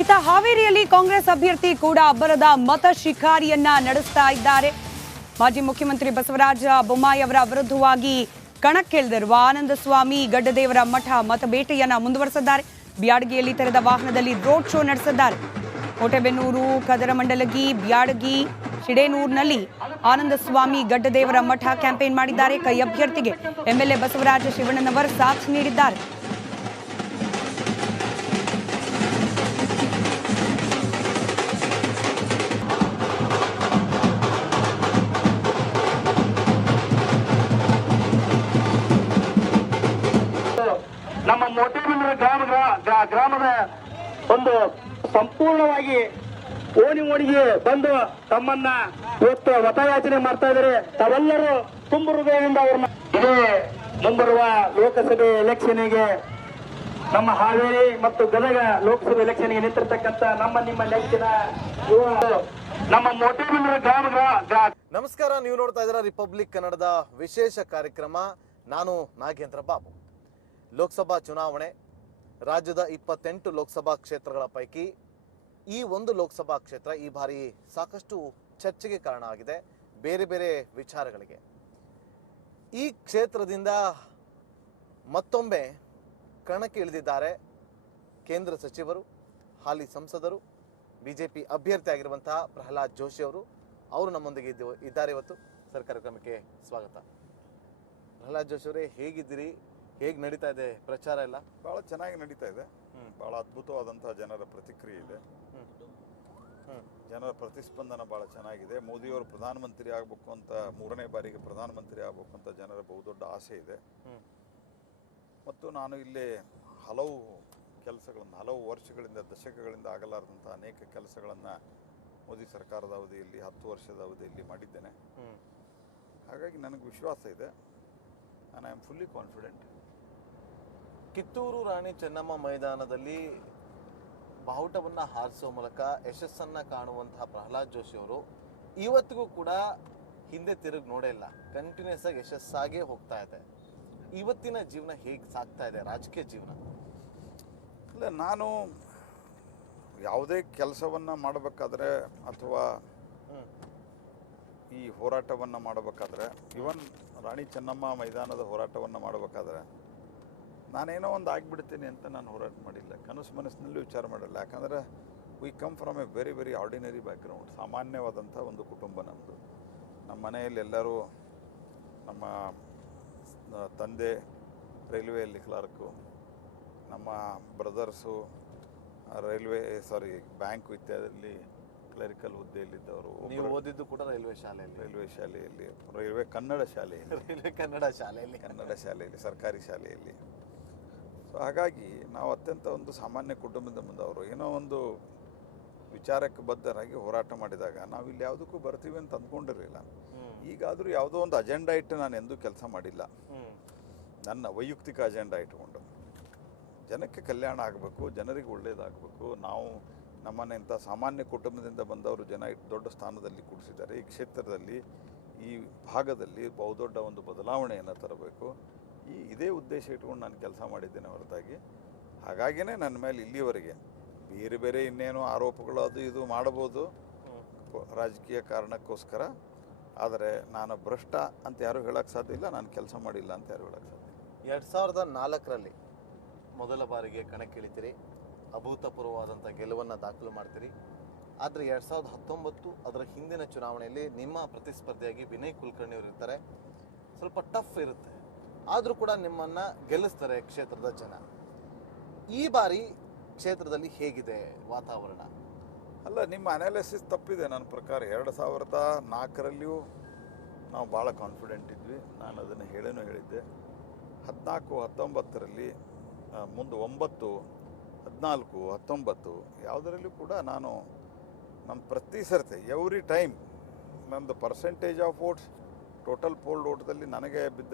ಇತ್ತ ಹಾವೇರಿಯಲ್ಲಿ ಕಾಂಗ್ರೆಸ್ ಅಭ್ಯರ್ಥಿ ಕೂಡ ಅಬ್ಬರದ ಮತ ಶಿಕಾರಿಯನ್ನ ನಡೆಸ್ತಾ ಇದ್ದಾರೆ. ಮಾಜಿ ಮುಖ್ಯಮಂತ್ರಿ ಬಸವರಾಜ ಬೊಮ್ಮಾಯಿ ಅವರ ವಿರುದ್ಧವಾಗಿ ಕಣಕ್ಕಿಳಿದಿರುವ ಆನಂದಸ್ವಾಮಿ ಗಡ್ಡದೇವರ ಮಠ ಮತಬೇಟೆಯನ್ನ ಮುಂದುವರೆಸಿದ್ದಾರೆ. ಬ್ಯಾಡಗಿಯಲ್ಲಿ ತೆರೆದ ವಾಹನದಲ್ಲಿ ರೋಡ್ ಶೋ ನಡೆಸಿದ್ದಾರೆ. ಕೋಟೆಬೆನ್ನೂರು, ಕದರಮಂಡಲಗಿ, ಬ್ಯಾಡಗಿ, ಶಿಡೇನೂರಿನಲ್ಲಿ ಆನಂದಸ್ವಾಮಿ ಗಡ್ಡದೇವರ ಮಠ ಕ್ಯಾಂಪೇನ್ ಮಾಡಿದ್ದಾರೆ. ಕೈ ಅಭ್ಯರ್ಥಿಗೆ ಎಂಎಲ್ಎ ಬಸವರಾಜ ಶಿವಣ್ಣನವರ್ ಸಾಥ್ ನೀಡಿದ್ದಾರೆ. ನಮ್ಮ ಮೋಟೇಬೆನ್ನೂರು ಗ್ರಾಮದ ಒಂದು ಸಂಪೂರ್ಣವಾಗಿ ಓಣಿಗೆ ಬಂದು ತಮ್ಮನ್ನ ಇವತ್ತು ಮತಯಾಚನೆ ಮಾಡ್ತಾ ಇದ್ದಾರೆ. ತಾವೆಲ್ಲರೂ ತುಂಬ ಹೃದಯದಿಂದ ಅವ್ರನ್ನ ಇದೇ ಮುಂಬರುವ ಲೋಕಸಭೆ ಎಲೆಕ್ಷನ್ಗೆ ನಮ್ಮ ಹಾವೇರಿ ಮತ್ತು ಗದಗ ಲೋಕಸಭೆ ಎಲೆಕ್ಷನ್ಗೆ ನಿಂತಿರ್ತಕ್ಕಂಥ ನಿಮ್ಮ ನೆಚ್ಚಿನ ನಮ್ಮ ಮೋಟೇಬೆನ್ನೂರು ನಮಸ್ಕಾರ. ನೀವು ನೋಡ್ತಾ ಇದ್ದೀರಾ ರಿಪಬ್ಲಿಕ್ ಕನ್ನಡದ ವಿಶೇಷ ಕಾರ್ಯಕ್ರಮ. ನಾನು ನಾಗೇಂದ್ರ ಬಾಬು. ಲೋಕಸಭಾ ಚುನಾವಣೆ, ರಾಜ್ಯದ 28 ಲೋಕಸಭಾ ಕ್ಷೇತ್ರಗಳ ಪೈಕಿ ಈ ಒಂದು ಲೋಕಸಭಾ ಕ್ಷೇತ್ರ ಈ ಬಾರಿ ಸಾಕಷ್ಟು ಚರ್ಚೆಗೆ ಕಾರಣ ಆಗಿದೆ, ಬೇರೆ ಬೇರೆ ವಿಚಾರಗಳಿಗೆ. ಈ ಕ್ಷೇತ್ರದಿಂದ ಮತ್ತೊಮ್ಮೆ ಕಣಕ್ಕೆ ಇಳಿದಿದ್ದಾರೆ ಕೇಂದ್ರ ಸಚಿವರು, ಹಾಲಿ ಸಂಸದರು, ಬಿಜೆಪಿ ಅಭ್ಯರ್ಥಿ ಆಗಿರುವಂತಹ ಪ್ರಹ್ಲಾದ್ ಜೋಶಿ ಅವರು ನಮ್ಮೊಂದಿಗೆ ಇದ್ದಾರೆ ಇವತ್ತು. ಸರ್, ಕಾರ್ಯಕ್ರಮಕ್ಕೆ ಸ್ವಾಗತ. ಪ್ರಹ್ಲಾದ್ ಜೋಶಿ ಅವರೇ, ಹೇಗಿದ್ದೀರಿ? ಹೇಗೆ ನಡೀತಾ ಇದೆ ಪ್ರಚಾರ ಎಲ್ಲ? ಭಾಳ ಚೆನ್ನಾಗಿ ನಡೀತಾ ಇದೆ. ಭಾಳ ಅದ್ಭುತವಾದಂತಹ ಜನರ ಪ್ರತಿಕ್ರಿಯೆ ಇದೆ. ಜನರ ಪ್ರತಿಸ್ಪಂದನ ಭಾಳ ಚೆನ್ನಾಗಿದೆ. ಮೋದಿಯವರು ಪ್ರಧಾನಮಂತ್ರಿ ಆಗಬೇಕು ಅಂತ, 3ನೇ ಬಾರಿಗೆ ಪ್ರಧಾನಮಂತ್ರಿ ಆಗಬೇಕು ಅಂತ ಜನರ ಬಹುದೊಡ್ಡ ಆಸೆ ಇದೆ. ಮತ್ತು ನಾನು ಇಲ್ಲಿ ಹಲವು ಕೆಲಸಗಳನ್ನು, ಹಲವು ವರ್ಷಗಳಿಂದ, ದಶಕಗಳಿಂದ ಆಗಲಾರದಂಥ ಅನೇಕ ಕೆಲಸಗಳನ್ನು ಮೋದಿ ಸರ್ಕಾರದ ಅವಧಿಯಲ್ಲಿ, 10 ವರ್ಷದ ಅವಧಿಯಲ್ಲಿ ಮಾಡಿದ್ದೇನೆ. ಹಾಗಾಗಿ ನನಗೆ ವಿಶ್ವಾಸ ಇದೆ. And I am fully confident. Kittur Rani Chennamma ಮೈದಾನದಲ್ಲಿ ಬಾವುಟವನ್ನು ಹಾರಿಸುವ ಮೂಲಕ ಯಶಸ್ಸನ್ನ ಕಾಣುವಂತಹ ಪ್ರಹ್ಲಾದ್ ಜೋಶಿ ಅವರು ಇವತ್ತಿಗೂ ಕೂಡ ಹಿಂದೆ ತಿರುಗಿ ನೋಡೇ ಇಲ್ಲ. ಕಂಟಿನ್ಯೂಸ್ ಆಗಿ ಯಶಸ್ಸಾಗೇ ಹೋಗ್ತಾ ಇದೆ. ಇವತ್ತಿನ ಜೀವನ ಹೇಗೆ ಸಾಗ್ತಾ ಇದೆ, ರಾಜಕೀಯ ಜೀವನ? ಇಲ್ಲ, ನಾನು ಯಾವುದೇ ಕೆಲಸವನ್ನು ಮಾಡಬೇಕಾದ್ರೆ ಅಥವಾ ಈ ಹೋರಾಟವನ್ನು ಮಾಡಬೇಕಾದ್ರೆ, ಇವನ್ ರಾಣಿ ಚೆನ್ನಮ್ಮ ಮೈದಾನದ ಹೋರಾಟವನ್ನು ಮಾಡಬೇಕಾದ್ರೆ ನಾನೇನೋ ಒಂದು ಆಗಿಬಿಡ್ತೀನಿ ಅಂತ ನಾನು ಹೋರಾಟ ಮಾಡಿಲ್ಲ, ಕನಸು ಮನಸ್ಸಿನಲ್ಲಿ ವಿಚಾರ ಮಾಡಿಲ್ಲ. ಯಾಕಂದರೆ we come from a very very ordinary background. ಸಾಮಾನ್ಯವಾದಂಥ ಒಂದು ಕುಟುಂಬ ನಮ್ಮದು. ನಮ್ಮ ಮನೆಯಲ್ಲಿ ಎಲ್ಲರೂ, ನಮ್ಮ ತಂದೆ ರೈಲ್ವೆಯಲ್ಲಿ ಕ್ಲರ್ಕು, ನಮ್ಮ ಬ್ರದರ್ಸು ಬ್ಯಾಂಕ್ ಇತ್ಯಾದಿಯಲ್ಲಿ ಕ್ಲರಿಕಲ್ ಹುದ್ದೆಯಲ್ಲಿದ್ದವರು. ನೀವು ಓದಿದ್ದು ಕೂಡ ರೈಲ್ವೆ ಶಾಲೆಯಲ್ಲಿ, ರೈಲ್ವೆ ಕನ್ನಡ ಶಾಲೆಯಲ್ಲಿ, ಸರ್ಕಾರಿ ಶಾಲೆಯಲ್ಲಿ. ಸೊ ಹಾಗಾಗಿ ನಾವು ಅತ್ಯಂತ ಒಂದು ಸಾಮಾನ್ಯ ಕುಟುಂಬದಿಂದ ಬಂದವರು. ಏನೋ ಒಂದು ವಿಚಾರಕ್ಕೆ ಬದ್ಧರಾಗಿ ಹೋರಾಟ ಮಾಡಿದಾಗ ನಾವು ಇಲ್ಲಿ ಯಾವುದಕ್ಕೂ ಬರ್ತೀವಿ ಅಂತ ಅಂದ್ಕೊಂಡಿರಲಿಲ್ಲ. ಈಗಾದರೂ ಯಾವುದೋ ಒಂದು ಅಜೆಂಡಾ ಇಟ್ಟು ನಾನು ಎಂದೂ ಕೆಲಸ ಮಾಡಿಲ್ಲ. ನನ್ನ ವೈಯಕ್ತಿಕ ಅಜೆಂಡಾ ಇಟ್ಕೊಂಡು ಜನಕ್ಕೆ ಕಲ್ಯಾಣ ಆಗಬೇಕು, ಜನರಿಗೆ ಒಳ್ಳೆಯದಾಗಬೇಕು. ನಾವು ನಮ್ಮನ್ನ ಇಂಥ ಸಾಮಾನ್ಯ ಕುಟುಂಬದಿಂದ ಬಂದವರು ಜನ ದೊಡ್ಡ ಸ್ಥಾನದಲ್ಲಿ ಕೂಡಿಸಿದ್ದಾರೆ. ಈ ಕ್ಷೇತ್ರದಲ್ಲಿ, ಈ ಭಾಗದಲ್ಲಿ ಬಹುದೊಡ್ಡ ಒಂದು ಬದಲಾವಣೆಯನ್ನು ತರಬೇಕು. ಇದೇ ಉದ್ದೇಶ ಇಟ್ಕೊಂಡು ನಾನು ಕೆಲಸ ಮಾಡಿದ್ದೇನೆ ಹೊರತಾಗಿ. ಹಾಗಾಗಿಯೇ ನನ್ನ ಮೇಲೆ ಇಲ್ಲಿವರೆಗೆ ಬೇರೆ ಬೇರೆ ಇನ್ನೇನು ಆರೋಪಗಳು ಅದು ಇದು ಮಾಡ್ಬೋದು ರಾಜಕೀಯ ಕಾರಣಕ್ಕೋಸ್ಕರ. ಆದರೆ ನಾನು ಭ್ರಷ್ಟ ಅಂತ ಯಾರೂ ಹೇಳೋಕ್ಕೆ ಸಾಧ್ಯ ಇಲ್ಲ, ನಾನು ಕೆಲಸ ಮಾಡಿಲ್ಲ ಅಂತ ಯಾರು ಹೇಳೋಕ್ಕೆ ಸಾಧ್ಯ ಇಲ್ಲ. 2004ರಲ್ಲಿ ಮೊದಲ ಬಾರಿಗೆ ಕಣಕ್ಕಿಳಿತೀರಿ, ಅಭೂತಪೂರ್ವವಾದಂಥ ಗೆಲುವನ್ನು ದಾಖಲು ಮಾಡ್ತೀರಿ. ಆದರೆ 2019 ಅದರ ಹಿಂದಿನ ಚುನಾವಣೆಯಲ್ಲಿ ನಿಮ್ಮ ಪ್ರತಿಸ್ಪರ್ಧಿಯಾಗಿ ವಿನಯ್ ಕುಲಕರ್ಣಿ ಅವರು ಇರ್ತಾರೆ. ಸ್ವಲ್ಪ ಟಫ್ ಇರುತ್ತೆ, ಆದರೂ ಕೂಡ ನಿಮ್ಮನ್ನು ಗೆಲ್ಲಿಸ್ತಾರೆ ಕ್ಷೇತ್ರದ ಜನ. ಈ ಬಾರಿ ಕ್ಷೇತ್ರದಲ್ಲಿ ಹೇಗಿದೆ ವಾತಾವರಣ? ಅಲ್ಲ, ನಿಮ್ಮ ಅನಾಲಿಸಿಸ್ ತಪ್ಪಿದೆ ನನ್ನ ಪ್ರಕಾರ. 2004ರಲ್ಲಿಯೂ ನಾವು ಭಾಳ ಕಾನ್ಫಿಡೆಂಟ್ ಇದ್ವಿ. ನಾನು ಅದನ್ನು ಹೇಳಿದ್ದೆ. 14, 19ರಲ್ಲಿ ಮುಂದೆ 9, 14, 19 ಯಾವುದರಲ್ಲೂ ಕೂಡ ನಾನು ಪ್ರತಿ ಸರ್ತಿ ಎವ್ರಿ ಟೈಮ್ ನಂದು percentage of votes total polled ಓಟ್ದಲ್ಲಿ ನನಗೆ ಬಿದ್ದ